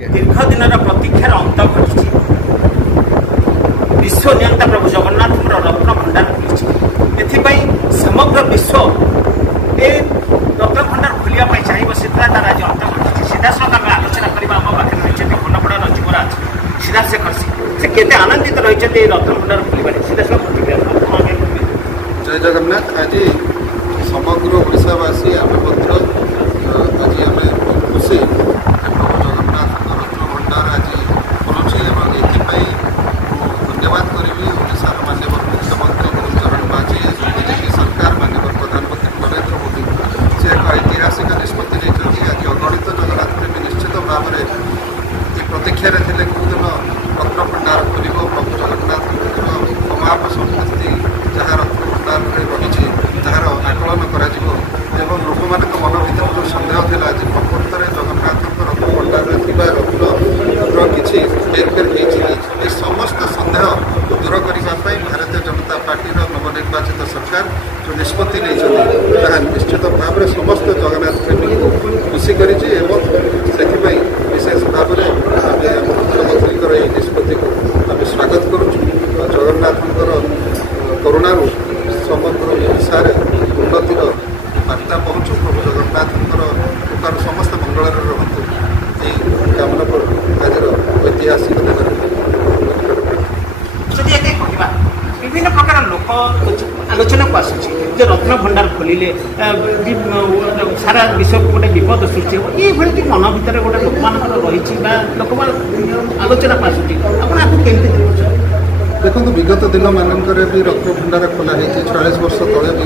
दीर्घ दिन प्रतीक्षार अंत घटी विश्व नियंता प्रभु जगन्नाथ रत्न भंडार खुली समग्र विश्व ए रत्न भंडार खोलिया चाहिए तार आज अंत घटी सीधा सड़क आम आलोचना करवा आम पाखे रही खंडपड़ा युवराज सीधा शेखर से केते आनंदित रही रत्न भंडार खोल सीधा सड़क प्रतिक्रिया जय जगन्नाथ। आज समग्र ओडावासी आम आज आम खुशी प्रभु जगन्नाथ रत्न भंडार आज खोलुचे धन्यवाद करी ओडार माननीय मुख्यमंत्री चरण माझी बीजेपी सरकार माननीय प्रधानमंत्री नरेंद्र मोदी से एक ऐतिहासिक निष्पत्ति नहीं आज अगणित जगन्नाथ प्रेमी निश्चित भाव में प्रतीक्षा थे कौदिन रत्न भंडार खोल प्रभु जगन्नाथ अमाप संपत्ति जहाँ रत्न भंडार रही तार आकलन कर लोक मान मन भर जो सन्देह था प्रकृत में जगन्नाथ रत्न भंडार रत्न किसी हेरफेर हो समस्त सन्देह दूर करने भारतीय जनता पार्टी नवनिर्वाचित सरकार जो निष्पत्ति नहीं निश्चित भाव में समस्त जगन्नाथ प्रेमी को खुशी कर विशेष भाव में मुख्यमंत्री निष्पत्ति को आम स्वागत करुँ। जगन्नाथ करुणा समग्र ओडार उन्नतिर बार्ता पहुँचू प्रभु जगन्नाथ कृपार समस्त मंगल रुहतु यही कामना पर आज ऐतिहासिक विभिन्न प्रकार लोक आलोचना को आसूँ रत्न भंडार खोलिले सारा विश्व को गोटे विपद सृष्टि हो ये मन भर गोटे लोक मान रही लोक आलोचना को आसूँ देखो विगत दिन मानक भी रत्न भंडार खोलाई 40 वर्ष तले भी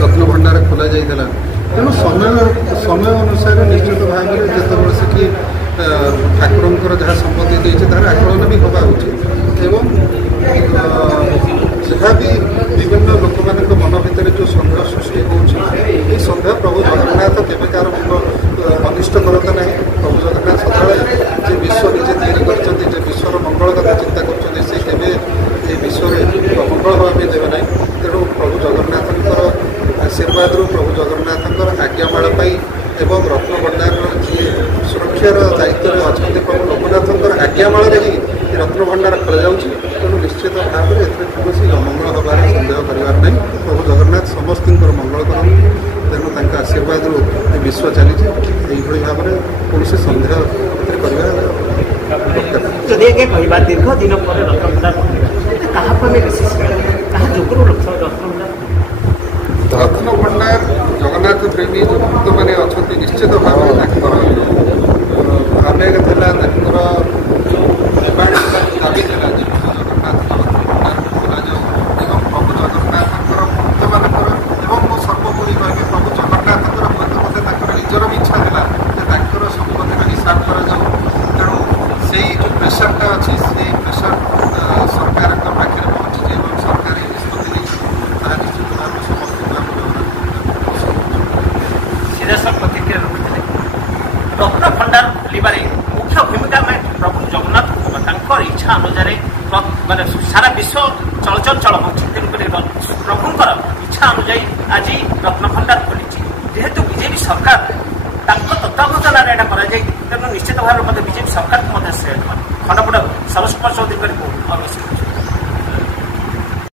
रत्न भंडार खोल जाता तेणु समय अनुसार निश्चित भाव में जिते से कि ठाकुर जहाँ संपत्ति देती तार आकलन भी हवा उचित एवं जहाँ भी विभिन्न लोक मान मन भर जो सन्देह सृष्टि हो सन्देह प्रभु जगन्नाथ केवे कार मन अनिष्ट करते ना प्रभु जगन्नाथ सदा जे विश्व निजे तैयारी कर विश्वर मंगल कथा चिंता कर विश्व में मंगल हवा भी देवे ना तेणु प्रभु जगन्नाथ आशीर्वाद प्रभु जगन्नाथ आज्ञामाल एवं रत्न भंडार जी सुरक्षार दायित्व में अच्छा प्रभु लोकनाथ आज्ञामाल ही रत्न भंडार खोल जाऊँगी तेणु निश्चित भाव में कौन अमंगल हबार सन्देह करार नहीं प्रभु जगन्नाथ समस्त मंगल करते तेणु आशीर्वाद विश्व चली भाव में कौन सन्देह कह दीर्घ दिन पर रत्न भंडार विशेष रत्न भंडार जगन्नाथ प्रेमी जो भक्त मैंने अच्छा निश्चित भाव में आवेग दाबी था जगन्नाथ रत्न भंडार खोल जाऊ प्रभु जगन्नाथ भक्त मान मो सर्वोपरि कह प्रभु जगन्नाथ मत निजर भी इच्छा है संपत्तिर हिसाब कर तेणु से जो प्रेसरटा अच्छी से प्रेसर सरकार पाखे पहुँची सरकार निष्पत्ति नहीं निश्चित भाव में समस्त प्रतिक्रिया रखते रत्न भंडार खोल मुख्य भूमिका में प्रभु जगन्नाथ इच्छा अनुसार माने सारा विश्व चलचल तेणुक प्रभुंर इच्छा अनुजाई आज रत्न भंडार खोली जेहेतु बीजेपी सरकार तत्वावधान तेणु निश्चित भाव में बीजेपी सरकार को श्रेय खंडपड़ा सरस्वती चौधरी